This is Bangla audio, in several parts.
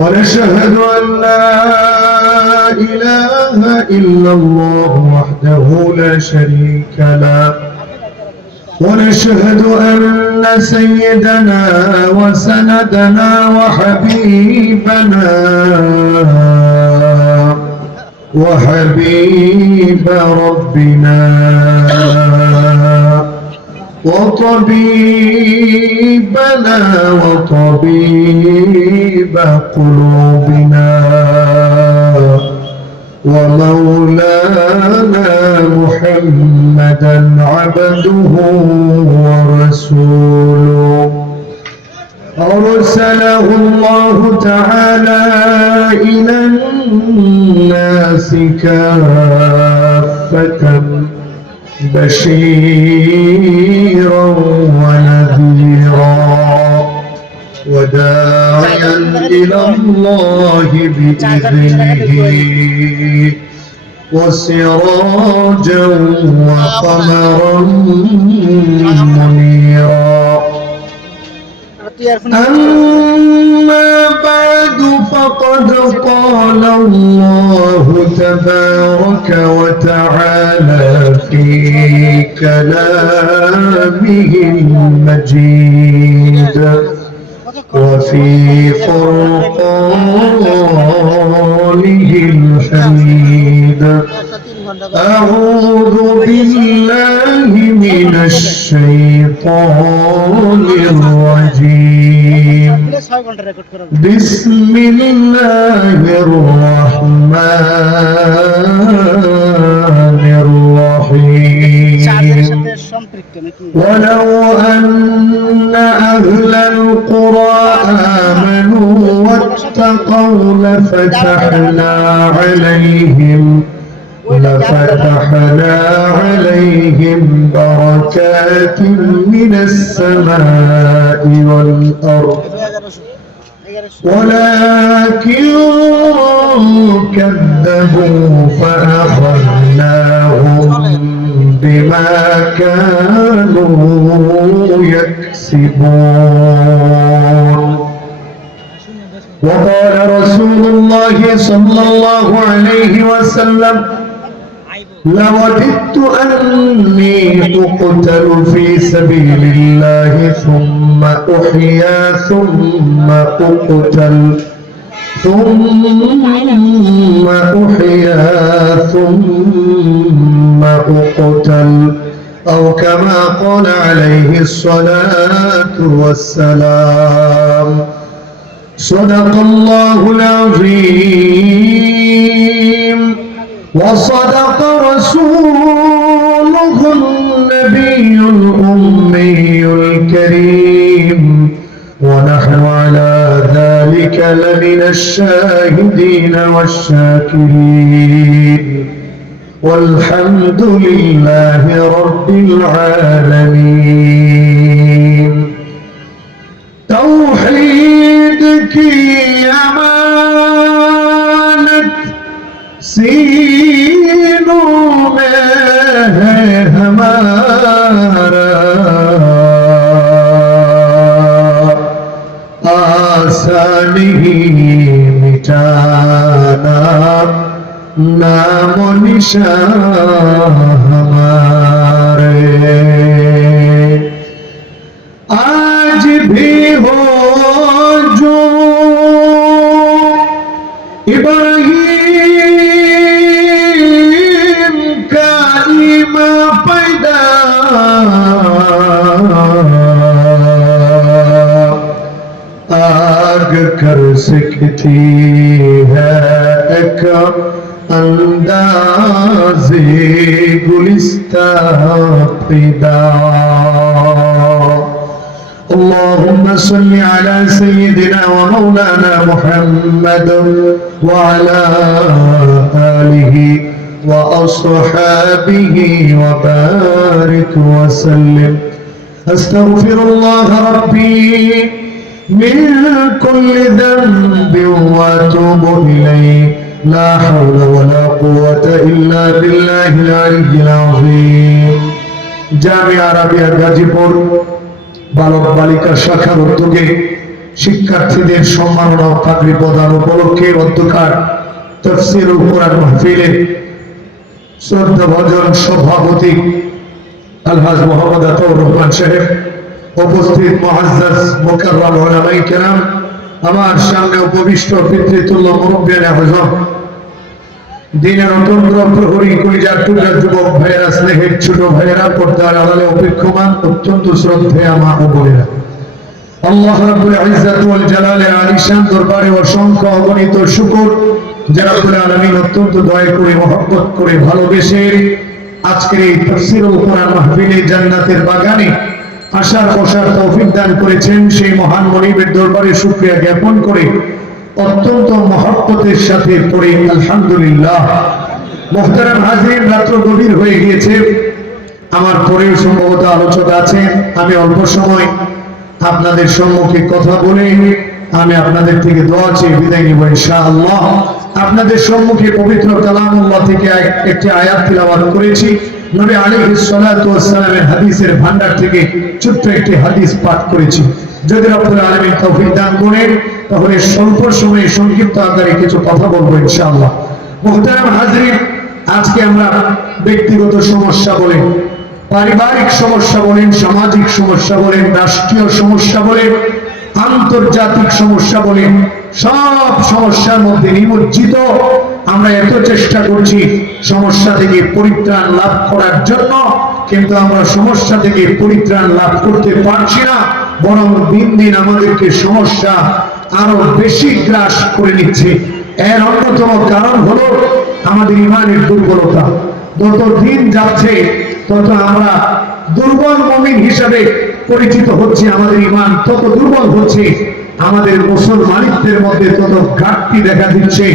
ونشهد أن لا إله إلا الله وحده لا شريك له ونشهد أن سيدنا وسندنا وحبيب ربنا وطبيبنا وطبيب قلوبنا ومولانا محمدا عبده ورسوله أرسله الله تعالى إلى الناس كافة بشيرا ونذيرا وداعيا إلى الله بإذنه وسراجا وقمرا منيرا أما بعد فقد قال الله تبارك وتعالى في كلامه المجيد وفي فرقانه الحميد أعوذ بالله من الشيطان الرجيم بسم الله الرحمن الرحيم ولو أن أهل القرى آمنوا واتقوا لفتحنا عليهم بركات من السماء والأرض ولكن كذبوا فأخذناهم بما كانوا يكسبون وقال رسول الله صلى الله عليه وسلم لوددت أني أقتل في سبيل الله ثم أحيا ثم أقتل أو كما قال عليه الصلاة والسلام صدق الله العظيم وصدق رسوله النبي الأمي الكريم ونحن على ذلك لمن الشاهدين والشاكرين والحمد لله رب العالمين توحيدك أمانة सीनों में है हमारा आसानी मिटाना नामो निशान हमारे आज भी हो जो इब्राहीम का ईमान पैदा आग कर सकती है एक अंदाज़े गुलिस्ता पैदा اللهم صل على سيدنا ومولانا محمد وعلى آله وأصحابه وبارك وسلم أستغفر الله ربي من كل ذنب وأتوب إليه لا حول ولا قوة إلا بالله العلي العظيم জামিয়া আরাবিয়া গাজীপুর বালক বালিকা শাখার উদ্যোগে শিক্ষার্থীদের সম্মাননা ও পাগড়ি প্রদান উপলক্ষে অধ্যকার তাফসীরুল কোরআন মাহফিলে শ্রদ্ধাভাজন সভাপতি আলহাজ মোহাম্মদ আতাউর রহমান সাহেব, উপস্থিত মুআজ্জাজ মুকাররম উলামায়ে কেরাম, আমার সামনে উপবিষ্ট পিতৃতুল্য মুরব্বিয়ানে আযম, দিনের অতন্ত্র প্রহরী কলিজার টুকরা যুবক ভাইয়েরা, স্নেহের ছোট ভাইয়েরা, পর্দার আড়ালে অপেক্ষমান অত্যন্ত শ্রদ্ধেয় মা ও বোনেরা, আল্লাহ রাব্বুল ইজ্জত ওয়াল জালালের আলিশান দরবারে অসংখ্য অগণিত শুকর যে রব্বুল আলামিন অত্যন্ত দয়া করে মহব্বত করে ভালোবেসে আজকের এই তাফসীরুল কোরআন মাহফিলে জান্নাতের বাগানে আসার বসার তৌফিক দান করেছেন। সেই মহান মনিবের দরবারে শুকরিয়া জ্ঞাপন করে অত্যন্ত মহব্বতের সাথে পড়ে আলহামদুলিল্লাহ। মুহতারাম হাজিরিন, রাত্র গভীর হয়ে গিয়েছে, আমার পরেও সম্ভবত আলোচক আছে। আমি অল্প সময় আপনাদের সম্মুখে কথা বলে আমি আপনাদের থেকে দোয়া চেয়ে বিদায় নিব ইনশাআল্লাহ। আপনাদের সম্মুখে পবিত্র কালামুল্লাহ থেকে একটি আয়াত তিলাওয়াত করেছি। নবী আলাইহিস সালাতু ওয়াস সালামের হাদিসের ভান্ডার থেকে ছোট্ট একটি হাদিস পাঠ করেছি। যদি রব্বুল আলামিন তৌফিক দান করেন তাহলে স্বল্প সময়ে সংক্ষিপ্ত আকারে কিছু কথা বলবো ইনশাআল্লাহ। মুহতারাম হাজিরিন, আজকে আমরা ব্যক্তিগত সমস্যা বলেন, পারিবারিক সমস্যা বলেন, সামাজিক সমস্যা বলেন, রাষ্ট্রীয় সমস্যা বলেন, আন্তর্জাতিক সমস্যা বলেন, সব সমস্যার মধ্যে নিমজ্জিত। আমরা এত চেষ্টা করছি সমস্যা থেকে পরিত্রাণ লাভ করার জন্য, কিন্তু আমরা সমস্যা থেকে পরিত্রাণ লাভ করতে পারছি না, বরং দিন দিন আমাদেরকে সমস্যা আরো বেশি গ্রাস করে নিচ্ছে। এর অন্যতম কারণ হলো আমাদের ইমানের দুর্বলতা। যত দিন যাচ্ছে তত আমরা দুর্বল মুমিন হিসেবে পরিচিত হচ্ছে, আমাদের ইমান তত দুর্বল হচ্ছে, আমাদের মুসলমানিত্বের মধ্যে তত ঘাটতি দেখা দিচ্ছে।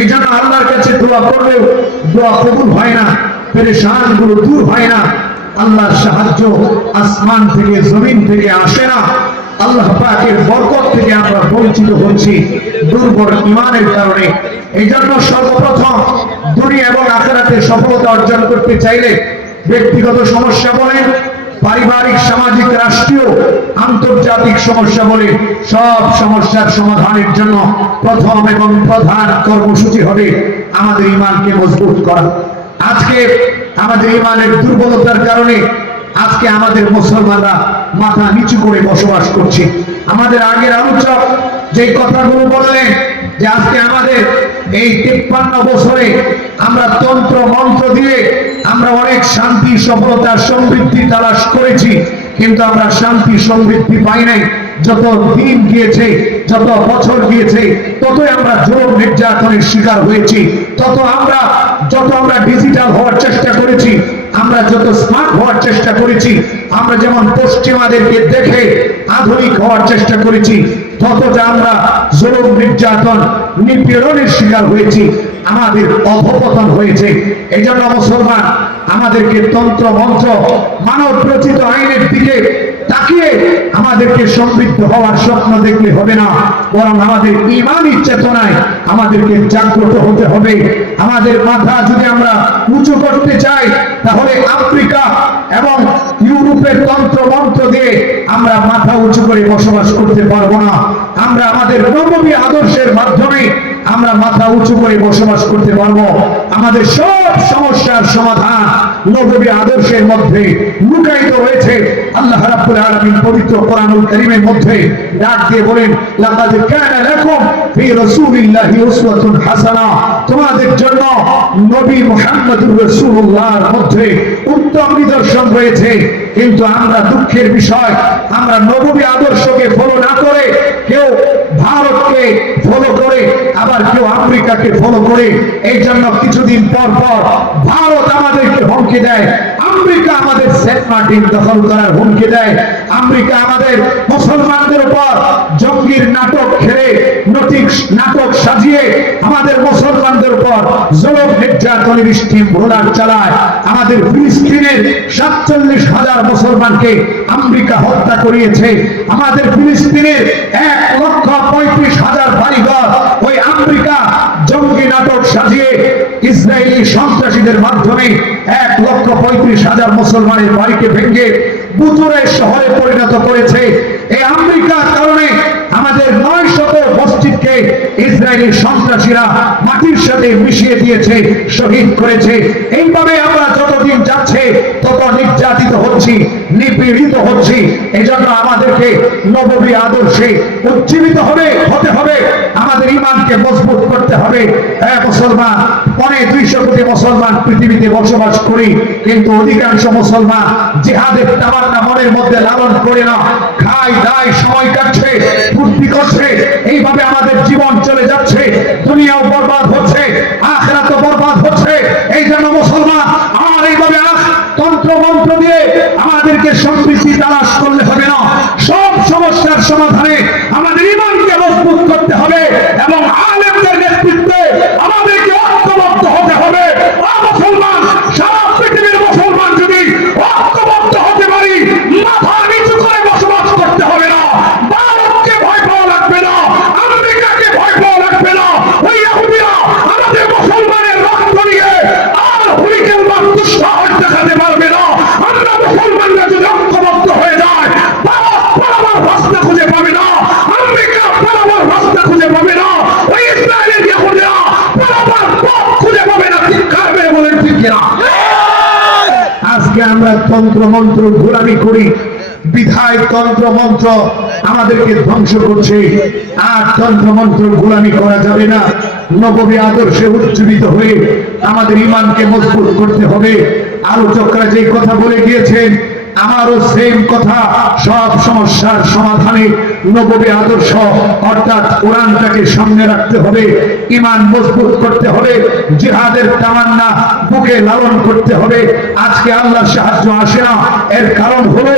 এই জন্য আল্লাহর কাছে দোয়া করলেও দোয়া কবুল হয় না, পেরেশান গুলো দূর হয় না, আল্লাহর সাহায্য আসমান থেকে জমিন থেকে আসে না, আল্লাহ পাকের বরকত থেকে আমরা বঞ্চিত হচ্ছি দুর্বল ইমানের কারণে। এই জন্য সর্বপ্রথম দুনিয়া এবং আখিরাতে সফলতা অর্জন করতে চাইলে ব্যক্তিগত সমস্যা বলেন, পারিবারিক, সামাজিক, রাষ্ট্রীয়, আন্তর্জাতিক সমস্যা বলে সব সমস্যার সমাধানের জন্য প্রথম এবং প্রধান কর্মসূচি হবে আমাদের ইমানকে মজবুত করা। আজকে আমাদের ইমানের দুর্বলতার কারণে আজকে আমাদের মুসলমানরা মাথা নিচু করে বসবাস করছে। আমাদের আগের আলোচক যে কথাগুলো বললেন যে আজকে আমাদের এই 53 বছরে আমরা তন্ত্র মন্ত্র দিয়ে আমরা অনেক শান্তি, সফলতা, সমৃদ্ধি তালাশ করেছি, কিন্তু আমরা শান্তি সমৃদ্ধি পাই নাই। যত দিন গিয়েছে, যত বছর গিয়েছে, ততই আমরা জুলুম নির্যাতনের শিকার হয়েছি। যত আমরা ডিজিটাল হওয়ার চেষ্টা করেছি, আমরা যত স্মার্ট হওয়ার চেষ্টা করেছি, আমরা যেমন পশ্চিমাদেরকে দেখে আধুনিক হওয়ার চেষ্টা করেছি, ততটা আমরা জুলুম নির্যাতন নিপীড়নের শিকার হয়েছি, আমাদের অধঃপতন হয়েছে। এই জন্য মুসলমান আমাদেরকে তন্ত্র মন্ত্র মানব রচিত আইনের দিকে তাকিয়ে আমাদেরকে সমৃদ্ধ হওয়ার স্বপ্ন দেখলে হবে না, বরং আমাদের ঈমানী চেতনায় আমাদেরকে জাগ্রত হতে হবে। আমাদের মাথা যদি আমরা উঁচু করতে চাই তাহলে আফ্রিকা এবং ইউরোপের তন্ত্র মন্ত্র দিয়ে আমরা মাথা উঁচু করে বসবাস করতে পারবো না। আমরা আমাদের নববী আদর্শের মাধ্যমে আমরা মাথা উঁচু করে বসবাস করতে পারবো। আমাদের সব সমস্যার সমাধান নববী আদর্শের মধ্যে লুকায়িত হয়েছে। আল্লাহ রাব্বুল আলামিন পবিত্র কোরআনুল কারীমের মধ্যে ডাক দিয়ে বলেন, লাকাদ কানা লাকুম ফি রাসূলিল্লাহি উসওয়াতুন হাসানাহ, তোমাদের জন্য নবী মুহাম্মদুর রাসূলুল্লাহর মধ্যে উত্তম নিদর্শন রয়েছে। কিন্তু আমরা দুঃখের বিষয়, আমরা নববী আদর্শকে ফলো না করে কেউ ভারতকে ফলো করে, আবার কেউ আমেরিকাকে ফলো করে। এই জন্য কিছুদিন পর পর ভারত আমাদেরকে হুমকি দেয়, আমেরিকা আমাদের সেন্ট মার্টিন দখল করার হুমকি দেয়, আমেরিকা আমাদের মুসলমানদের উপর জঙ্গির নাটক খেলে নাটক সাজিয়ে আমাদের মুসলমানদের উপর জুলুম নির্যাতনের স্টিম রোলার চালায়। আমাদের ফিলিস্তিনের 47,000 মুসলমানকে আমেরিকা হত্যা করিয়েছে। আমাদের ফিলিস্তিনের 1,35,000 বাড়িঘর ওই আমেরিকা জঙ্গি নাটক সাজিয়ে ইসরায়েলি সন্ত্রাসীদের মাধ্যমে 1,35,000 মুসলমানের বাড়িকে ভেঙে বুতুরের শহরে পরিণত করেছে। এই আমেরিকার কারণে আমাদের ইসরায়েলি সন্ত্রাসীরা মাটির সাথে মিশিয়ে দিয়েছে, শহীদ করেছে। এইভাবে আমরা যতদিন যাচ্ছে তত নির্যাতিত হচ্ছি, নিপীড়িত হচ্ছি। এজন্য আমাদেরকে নববী আদর্শে উজ্জীবিত হতে হবে। আমাদের ঈমানকে মজবুত করতে হবে। হ্যাঁ মুসলমান, 200 কোটি মুসলমান পৃথিবীতে বসবাস করি, কিন্তু অধিকাংশ মুসলমান জিহাদের তামান্না মনের মধ্যে লালন করে না। খায় দায়, সময় কাটছে, ফুর্তি করছে। এইভাবে আমাদের জীবন চলে যাচ্ছে, দুনিয়াও বরবাদ হচ্ছে, আখিরাতও বরবাদ হচ্ছে। এই জন্য মুসলমান আর এইভাবে তন্ত্র মন্ত্র দিয়ে আমাদেরকে সমৃদ্ধি তালাশ করলে হবে না। সব সমস্যার সমাধানে আমাদের ঈমানকে মজবুত করতে হবে এবং আলেমদের নেতৃত্বে আমাদেরকে ঐক্যবদ্ধ হতে হবে। মুসলমান, সারা পৃথিবীর মুসলমান যদি ঐক্যবদ্ধ হতে পারি, মাথা নিচু করে বসবাস করতে হবে না। ভারতকে ভয় পাওয়া লাগবে না, আমেরিকাকে ভয় পাওয়া লাগবে না। ওই ইহুদিরা আমাদের মুসলমানের রক্ত নিয়ে আর হুলিকের মান দুঃসাহস দেখাতে পারবে না। আমরা মুসলমানরা যদি ঐক্যবদ্ধ হয়ে যায়, ভারত পালাবার রাস্তা খুঁজে পাবে না, আমেরিকা পালাবার রাস্তা খুঁজে পাবে না, ওই ইসরায়েলের ইহুদিরা পালাবার পথ খুঁজে পাবে না। ঠিক কারবে বলেন, ঠিক কিনা? আজকে আমরা তন্ত্র মন্ত্র গোলামি করি, বিধায় তন্ত্র মন্ত্র আমাদেরকে ধ্বংস করছে। আর তন্ত্র মন্ত্র গোলামি করা যাবে না। নববী আদর্শে উজ্জীবিত হয়ে আমাদের ঈমানকে মজবুত করতে হবে। আলোচকরা যে কথা বলে গিয়েছেন, আমারও সেম কথা। সব সমস্যার সমাধানে নববী আদর্শ অর্থাৎ কোরআনটাকে সামনে রাখতে হবে, ঈমান মজবুত করতে হবে, জিহাদের তামান্না বুকে লালন করতে হবে। আজকে আল্লাহর সাহায্য আসে না, এর কারণ হলো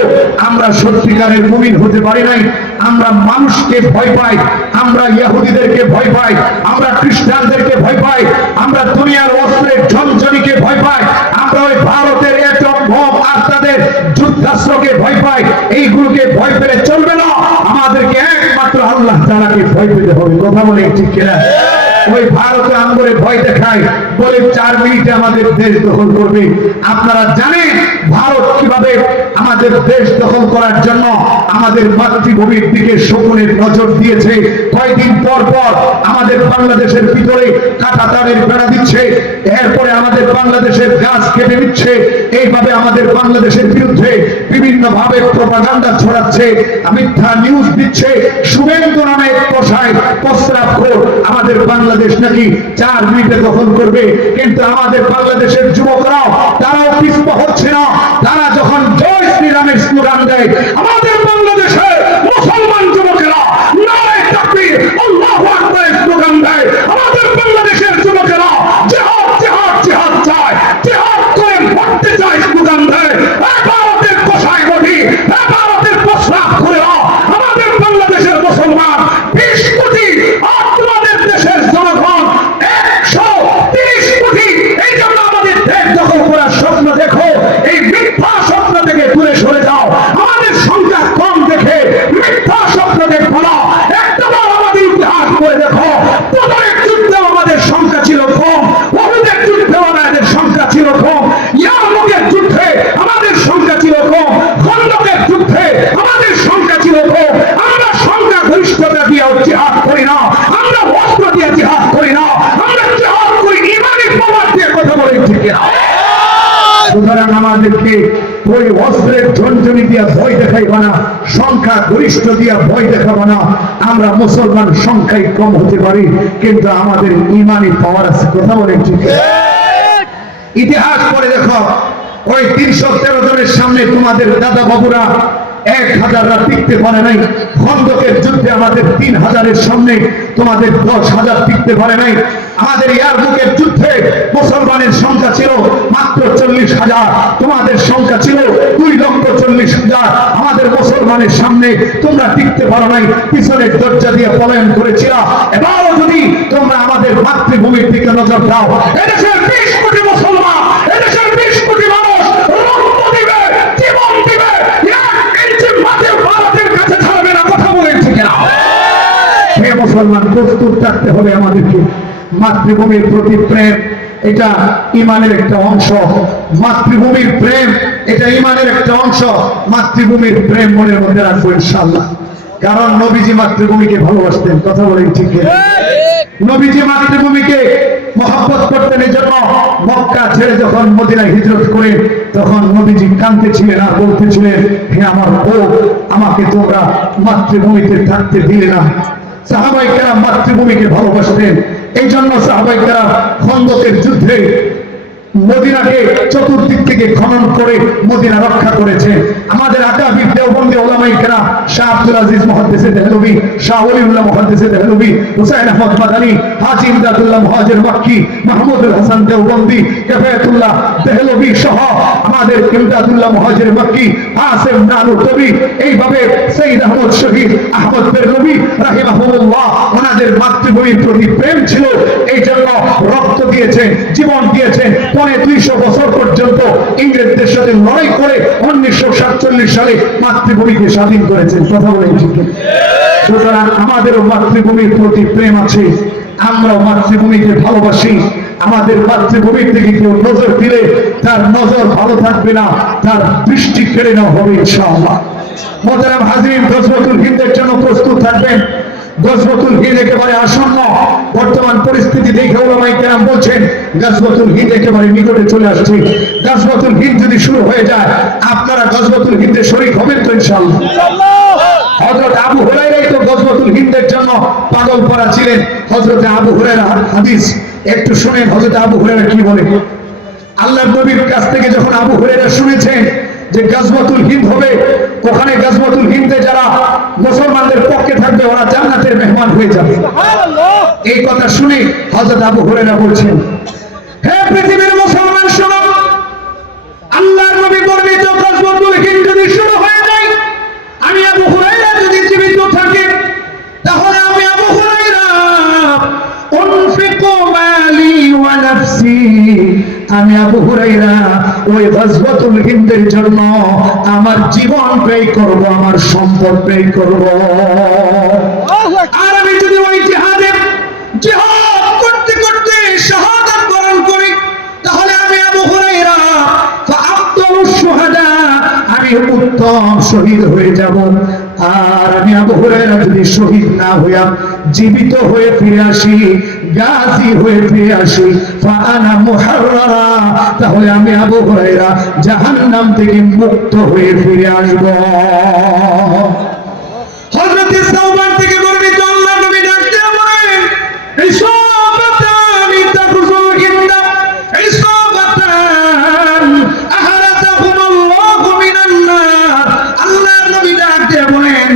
আমরা সত্যিকারের মুমিন হতে পারি নাই। আমরা মানুষকে ভয় পাই, আমরা ইহুদিদেরকে ভয় পাই, আমরা খ্রিস্টানদেরকে ভয় পাই, আমরা দুনিয়ার অস্ত্রের ঝনঝনিকে ভয় পাই, আমরা ওই ভারতের এটম বোম আর তাদের যুদ্ধাস্ত্রকে ভয় পাই। এইগুলোকে ভয় পেলে চলবে না, আমাদেরকে একমাত্র আল্লাহ তাআলাকে ভয় পেতে হবে। কথা বলে ঠিক কিনা? ওই ভারতে আঙ্গুরে ভয় দেখায়, বলে 4 মিনিটে আমাদের দেশ দখল করবে। আপনারা জানেন ভারত কিভাবে আমাদের দেশ দখল করার জন্য আমাদের মাতৃভূমির দিকে শকুনের নজর দিয়েছে। কয়েকদিন পর পর আমাদের বাংলাদেশের ভিতরে কাঁটাতারের বেড়া দিচ্ছে, এরপরে আমাদের বাংলাদেশের গাছ কেটে দিচ্ছে। এইভাবে আমাদের বাংলাদেশের বিরুদ্ধে বিভিন্ন ভাবে প্রপাগান্ডা ছড়াচ্ছে, মিথ্যা নিউজ দিচ্ছে। শুভেন্দু নামে কষায় প্রস্রাবখোর আমাদের বাংলাদেশ নাকি 4 মিনিটে দখল করবে, কিন্তু আমাদের বাংলাদেশের যুবকরাও তারাও পিছপা হচ্ছে না। তারা যখন জয় শ্রীরামের স্লোগান দেয়, আমাদের বাংলাদেশে মুসলমান যুবকেরা নারে তাকবীর আল্লাহু আকবারের স্লোগান দেয়। আমাদের বাংলাদেশের যুবকেরা জিহাদ জিহাদ জিহাদ চায়, জিহাদ করে মরতে চায় স্লোগান দেয়। ভারতের কষায় গঠি, ভারতের প্রস্রাব করে আমাদের বাংলাদেশের মুসলমান 20 কোটি, আর তোমাদের দেশের জনগণ 130 কোটি। এই জন্য আমাদের দেশ দখল করার স্বপ্ন দেখো, এই মিথ্যা স্বপ্ন থেকে দূরে সরে যাও। আমাদের সংখ্যা কম দেখে মিথ্যা স্বপ্ন দেখো না। একটাবার আমাদের ইতিহাস করে দেখো, বদরের যুদ্ধে আমাদের সংখ্যা ছিল কম, উহুদের যুদ্ধে আমাদের সংখ্যা ছিল কম, ইয়ারমুকের যুদ্ধে আমাদের সংখ্যা ছিল কম, খন্দকের যুদ্ধে আমাদের সংখ্যা ছিল কম। আমরা সংখ্যা গরিষ্ঠতা দিয়ে জিহাদ করি না, আমরা অস্ত্র দিয়ে জিহাদ করি না, আমরা জিহাদ করি ঈমানি পাওয়ার দিয়ে। কথা বলে ঠিক না? সুতরাং আমাদেরকে ওই অস্ত্রের ঝনঝনি দিয়া ভয় দেখাইবা না, সংখ্যা গরিষ্ঠ দিয়া ভয় দেখাবো না। আমরা মুসলমান সংখ্যায় কম হতে পারি, কিন্তু আমাদের ঈমানি পাওয়ার আছে। কথা বলে ঠিক? ইতিহাস পড়ে দেখো, ওই 313 জনের সামনে তোমাদের দাদা বাবুরা 1000 টিকতে পারে নাই। খন্দকের যুদ্ধে আমাদের 3000-এর সামনে তোমাদের 10,000 টিকতে পারে নাই। আমাদের ইয়ারমুকের যুদ্ধে মুসলমানের সংখ্যা ছিল মাত্র 40,000, তোমাদের সংখ্যা ছিল 2,40,000। আমাদের মুসলমানের সামনে তোমরা টিকতে পারো নাই, পিছনের দরজা দিয়ে পলায়ন করেছিল। এবারও যদি তোমরা আমাদের মাতৃভূমির দিকে নজর দাও, এদেশের 20 কোটি মুসলমান, এদেশের 20 কোটি মানুষ রক্ত দিবে, জীবন দিবে, ভারতের কাছে ছাড়বে না। কথা বলেন ঠিক না? হে মুসলমান, প্রস্তুত থাকতে হবে আমাদেরকে। মাতৃভূমির প্রতি প্রেম এটা ঈমানের একটা অংশ। মাতৃভূমির প্রেম এটা ঈমানের একটা অংশ। মাতৃভূমির প্রেম মনের মধ্যে রাখবো ইনশাআল্লাহ। কারণ নবীজি মাতৃভূমিকে ভালোবাসতেন। কথা বলেন ঠিক কিনা? নবীজি মাতৃভূমিকে মহব্বত করতেন। এই জন্য মক্কা ছেড়ে যখন মদিনায় হিজরত করে তখন নবীজি কাঁদতেছিলেন আর বলতেছিলেন, হে আমার বউ, আমাকে তোমরা মাতৃভূমিতে থাকতে দিলে না। সাহাবায়ে কেরাম মাতৃভূমিকে ভালোবাসতেন। এই জন্য সাহাবায়ে কেরাম খন্দকের যুদ্ধে মদিনাকে চতুর্দিক থেকে খনন করে মদিনা রক্ষা করেছেন। আমাদের আকাবির দেওবন্দি উলামায়ে কেরাম শাহ আব্দুল আজিজ মুহাদ্দিসে দেহলভী, শাহ ওলিউল্লাহ মুহাদ্দিসে দেহলভী, হুসাইন আহমদ মাদানী, হাজী ইমদাদুল্লাহ মুহাজির মক্কি, মাহমুদুল হাসান দেওবন্দি, কিফায়াতুল্লাহ দেহলভী সহ আমাদের ইমদাদুল্লাহ মুহাজির মক্কি, আসিফ নানুতবি, এইভাবে সৈয়দ আহমদ শহীদ আহমদ বেরলভী রাহিমাহুল্লাহ ওনাদের মাতৃভূমির প্রতি প্রেম ছিল। এই জন্য রক্ত দিয়েছেন, জীবন দিয়েছেন। 250 বছর পর্যন্ত ইংরেজদের সাথে লড়াই করে 1947 সালে মাতৃভূমিকে স্বাধীন করেছেন। কথা বলেন ঠিক কিনা? সুতরাং আমাদেরও মাতৃভূমির প্রতি প্রেম আছে, আমরাও মাতৃভূমিকে ভালোবাসি। আমাদের মাতৃভূমির দিকে কেউ নজর দিলে তার নজর ভালো থাকবে না, তার দৃষ্টি কেড়ে নেওয়া হবে ইনশাআল্লাহ। মোহতারাম হাজিরিন, গজওয়াতুল হিন্দের জন্য প্রস্তুত থাকবেন। গজওয়াতুল হিন্দ একেবারে আসন্ন। বর্তমান পরিস্থিতি দেখে উলামায়ে কেরাম বলছেন গজওয়াতুল হিন্দ একেবারে নিকটে চলে আসছে। গজওয়াতুল হিন্দ যদি শুরু হয়ে যায়, আপনারা গজওয়াতুল হিন্দে শরীক হবেন তো ইনশাআল্লাহ? হযরত আবু হুরায়রা তো গজওয়াতুল হিন্দের জন্য পাগল পড়া ছিলেন। হযরত আবু হুরায়রা হাদিস একটু শুনেন। হযরত আবু হুরায়রা কি বলে? আল্লাহর নবীর কাছ থেকে যখন আবু হুরায়রা শুনেছেন যে গজওয়াতুল হিন্দ হবে, ওখানে গজওয়াতুল হিন্দে যারা মুসলমানদের পক্ষে থাকবে ওরা জান্নাতের মেহমান হয়ে যাবে, এই কথা শুনে হযরত আবু হুরায়রা বলছেন, হে পৃথিবীর মুসলমান শোনো, আল্লাহর নবী বর্ণিত গজওয়াতুল হিন্দ যদি শুরু হয়ে যায়, আমি আবু হুরায়রা যদি জীবিত থাকি, তাহলে আমি আবু হুরায়রা উনফিকু মালি ওয়া নাফসি, আমি আবু হুরায়রা ওই গজওয়াতুল হিন্দের জন্য আমার জীবন ব্যয় করব, আমার সম্পদ ব্যয় করব। আর আমি যদি ওই জিহাদ করতে করতে শাহাদাত বরণ করি, তাহলে আমি আবু হুরায়রা ফাআফদালুশ শুহাদা, আমি উত্তম শহীদ হয়ে যাব। আর আমি আবু হুরায়রা যদি শহীদ না হইয়া জীবিত হয়ে ফিরে আসি, গাজী হয়ে ফিরে আসি, ফাআনা মুহাররারা, তাহলে আমি আবু হুরায়রা জাহান্নাম থেকে মুক্ত হয়ে ফিরে আসব। হযরত সাওবান থেকে বর্ণিত আল্লাহর নবী ডাকতে বলেন, ইসাবাতান তাখুজুল হিন্দা, ইসাবাতান আহরাতাকুমুল্লাহু মিনান নার। আল্লাহর নবী ডাকতে বলেন,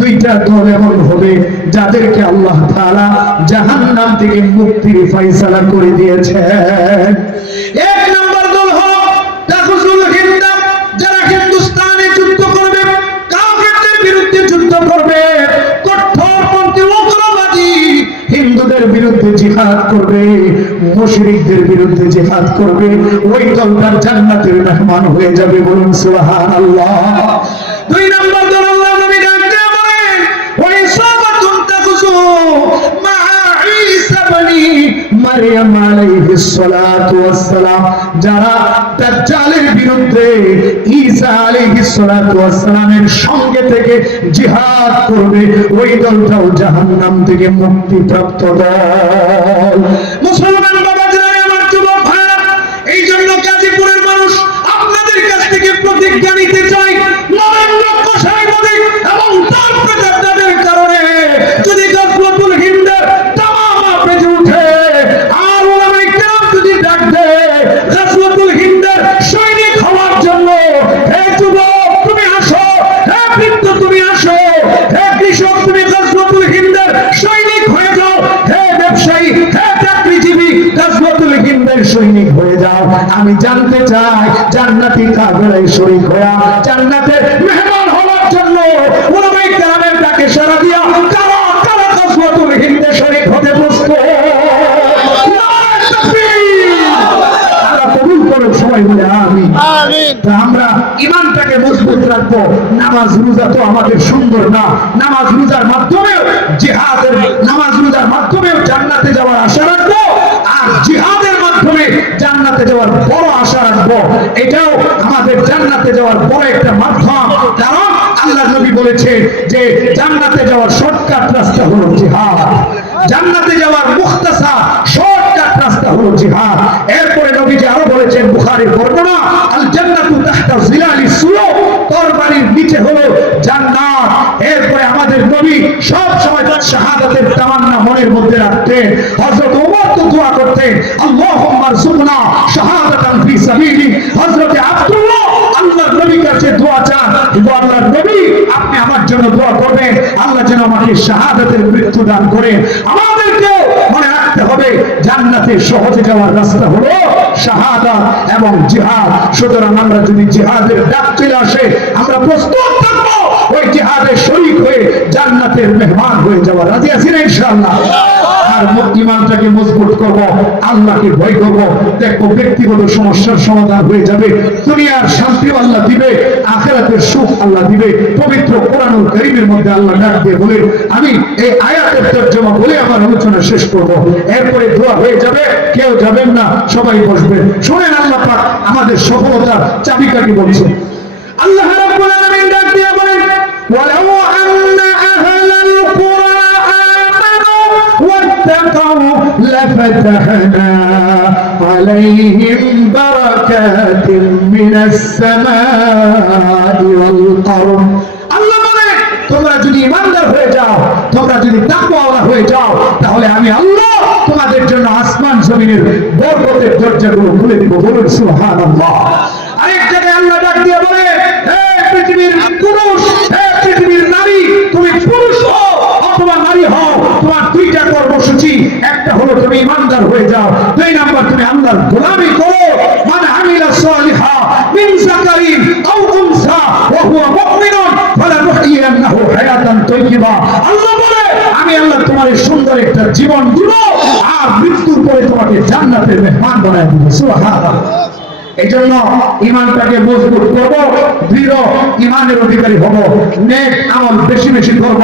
দুইটা দল এমন হবে যাদেরকে আল্লাহ তাআলা জাহান্নাম থেকে মুক্তির ফয়সালা করে দিয়েছেন। এক নম্বর দল হলো তাখুজুল হিন্দা, যারা হিন্দুস্তানে যুদ্ধ করবে, কাফেরদের বিরুদ্ধে যুদ্ধ করবে, কঠোরপন্থী উগ্রবাদী হিন্দুদের বিরুদ্ধে জিহাদ করবে, মুশরিকদের বিরুদ্ধে জিহাদ করবে। ওই দলটার জান্নাতের মেহমান হয়ে যাবে, বলুন সুবহানাল্লাহ। দুই নম্বর দল আল্লাহর নবী ডাকতে বলেন, ওয়া ইসাবাতুন তাখুজু মা ঈসা বনি মারইয়াম আলাইহিস সালাতু ওয়াস সালাম, যারা দাজ্জালের বিরুদ্ধে ঈসা আলাইহিস সালাতু ওয়াস সালামের সঙ্গে থেকে জিহাদ করবে, ওই দলটাও জাহান্নাম থেকে মুক্তিপ্রাপ্ত দল। মুসলমান বাবাজিরা, আমার যুবক ভাইরা, এই জন্য গাজীপুরের মানুষ আপনাদের কাছ থেকে প্রতিজ্ঞা নিতে চাই, নরেন্দ্র কোষাই মোদী এবং তার প্রচারকদের কারণে যদি গজওয়াতুল হিন্দের তামামা বেজে উঠে, আর উলামায়ে কেরাম যদি ডাক দেয় গজওয়াতুল হিন্দের সৈনিক হওয়ার জন্য, হে যুবক তুমি আসো, হে বৃদ্ধ তুমি আসো, হে কৃষক তুমি গজওয়াতুল হিন্দের সৈনিক হয়ে যাও, হে ব্যবসায়ী, হে চাকরিজীবী গজওয়াতুল হিন্দের সৈনিক হয়ে যাও। আমি জানতে চাই জান্নাতি কাফেরাই শরীক হওয়া, জান্নাতের মেহমান হওয়ার জন্য উলামায়ে কেরামের ডাকে সাড়া দিয়া কারা কারা গজওয়াতুল হিন্দে শরীক হতে প্রস্তুত? নারে তাকবীর! আল্লাহ কবুল করুন, সবাই বলে আমিন। আমরা ইমানটাকে মজবুত রাখবো। নামাজ রোজা তো আমাদের সুন্দর না, নামাজ রোজার মাধ্যমেও জিহাদের, নামাজ রোজার মাধ্যমেও জান্নাতে যাওয়ার আশা রাখবো, আর জিহাদের মাধ্যমে জান্নাতে যাওয়ার বড় আশা রাখবো। এটাও আমাদের জান্নাতে যাওয়ার বড় একটা মাধ্যম। কারণ আল্লাহ নবী বলেছে যে জান্নাতে যাওয়ার শর্টকাট রাস্তা হলো জিহাদ, জান্নাতে যাওয়ার মুখতাসার শর্টকাট রাস্তা হলো জিহাদ। এরপরে নবীজি আরো বলেছেন, বুখারীর বর্ণনা, আল জান্নাতু তাহতা জিলালিস সুয়ুফ, তরবারির নিচে হলো জান্নাত। এরপরে আমাদের নবী সব সময় শাহাদাতের তামান্না মনের মধ্যে রাখতেন। হযরত ওমর তো দোয়া করতেন, আল্লাহুম্মা রযুকনা শাহাদাতান ফি সাবিলি। হযরত আব্দুল্লাহ আল্লাহর নবীর কাছে দোয়া চান, আল্লাহর নবী আপনি আমার জন্য দোয়া করবেন, আল্লাহ যেন আমাকে শাহাদাতের মৃত্যু দান করেন। আমাদেরকে মনে রাখতে হবে জান্নাতে সহজে যাওয়ার রাস্তা হলো শাহাদাত এবং জিহাদ। সুতরাং আমরা যদি জিহাদের ডাক চলে আসে, আমরা প্রস্তুত থাকবো ওই জিহাদের শরীক হয়ে জান্নাতের মেহমান হয়ে যাওয়ার। রাজি আছি না ইনশাআল্লাহ? আর ঈমানটাকে মজবুত করব, আল্লাহকে ভয় করব, দেখো ব্যক্তিগত সমস্যার সমাধান হয়ে যাবে, দুনিয়ার শান্তিও আল্লাহ দিবে, আখিরাতের সুখ আল্লাহ দিবে। পবিত্র কোরআনুল কারীমের মধ্যে আল্লাহ ডাক দিয়ে বলে, আমি এই আয়াতের তরজমা বলে আমার আলোচনা শেষ করব, এরপরে দোয়া হয়ে যাবে। কেউ যাবেন না, সবাই বসবেন। শুনেন আল্লাহ পাক আমাদের সফলতার চাবিকাঠি বলছেন। আল্লাহ রাব্বুল আলামিন ডাক দিয়ে বলেন, ওয়ালাউ আন্না আহলাল কুরা আমানু ওয়াত্তাকাউ লাফাতাহনা আলাইহিম বারাকাতিন মিনাস সামাই ওয়াল আরদ। আল্লাহ বলেন, তোমরা যদি ঈমানদার হয়ে যাও, তোমরা যদি তাকওয়াওয়ালা হয়ে যাও, তাহলে আমি আল্লাহ তোমাদের জন্য আসমান জমিনের বরকতের দরজাগুলো খুলে দিব। বলুন সুবহানাল্লাহ। আরেক জায়গায় আল্লাহ ডাক দিয়ে বলে, হে পৃথিবীর পুরুষ, হে পৃথিবীর নারী, তুমি পুরুষ হও অথবা নারী হও, তোমার দুইটা কর্মসূচি, একটা হলো তুমি ঈমানদার হয়ে যাও, দুই নাম্বার তুমি আল্লাহর গোলামি করো। মান আমিলা সালিহা মিন যাকারিন আও উনসা ওয়া হুয়া মুমিনুন ফালানুহয়িয়ান্নাহু হায়াতান তাইয়্যিবা। আল্লাহ বলে, আমি আল্লাহ তোমার সুন্দর একটা জীবন দিব, আর মৃত্যুর পরে তোমাকে জান্নাতের মেহমান বানায় দিব। সুবহানাল্লাহ। এই জন্য ঈমানটাকে মজবুত করব, দৃঢ় ঈমানের অধিকারী হব, নেক আমল বেশি বেশি করব,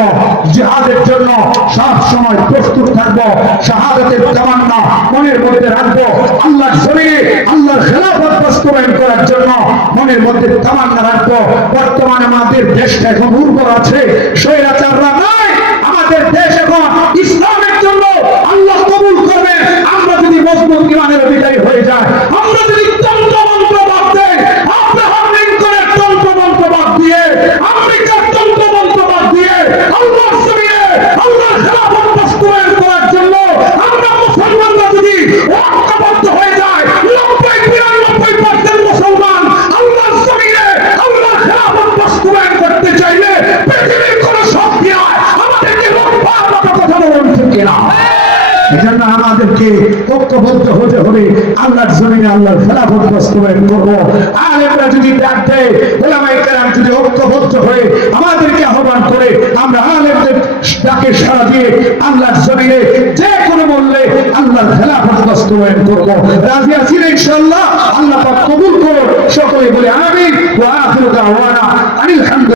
জিহাদের জন্য সব সময় প্রস্তুত থাকব, শাহাদাতের তামান্না মনের মধ্যে রাখবো, আল্লাহর জমিনে আল্লাহর খেলাফত বাস্তবায়ন করার জন্য মনের মধ্যে তামান্না রাখবো। বর্তমানে আমাদের দেশটা এখন উর্বর আছে, স্বৈরাচাররা নাই, আমাদের দেশ এখন ইসলামের জন্য আল্লাহ কবুল করবে আমরা যদি মজবুত ঈমানের অধিকারী হয়ে যায়। আমরা যদি তন্ত্রমন্ত্রবাদ দেই, আব্রাহাম লিঙ্কনের তন্ত্রমন্ত্রবাদ দিয়ে, আমেরিকার তন্ত্রমন্ত্রবাদ দিয়ে আল্লাহর জমিনে আল্লাহর খেলাফত বাস্তবায়ন করার জন্য আমরা মুসলমানরা যদি ঐক্যবদ্ধ হয়ে যায়, 90-92% মুসলমান আল্লাহর জমিনে আল্লাহর খেলাফত বাস্তবায়ন করতে চাইলে পৃথিবীর কোনো শক্তি নয় আমাদেরকে রক্ষা করার কথা বলুন ঠিক কিনা? এজন্য আমাদেরকে ঐক্যবদ্ধ হতে হবে, আল্লাহর জমিনে আল্লাহর খেলাফত বাস্তবায়ন করবো। আলেমরা যদি ডাক দেয়, উলামায়ে কেরাম যদি ঐক্যবদ্ধ হয়ে আমাদেরকে আহ্বান করে, আমরা আলেমদের ডাকে সাড়া দিয়ে আল্লাহর জমিনে যে কোনো মূল্যে আল্লাহর খেলাফত বাস্তবায়ন করবো। রাজি আছি না ইনশাআল্লাহ? আল্লাহ পাক কবুল করুন। সকলে বলে আমিন। ওয়া আখিরু দাওয়ানা আনিল হামদুলিল্লাহ।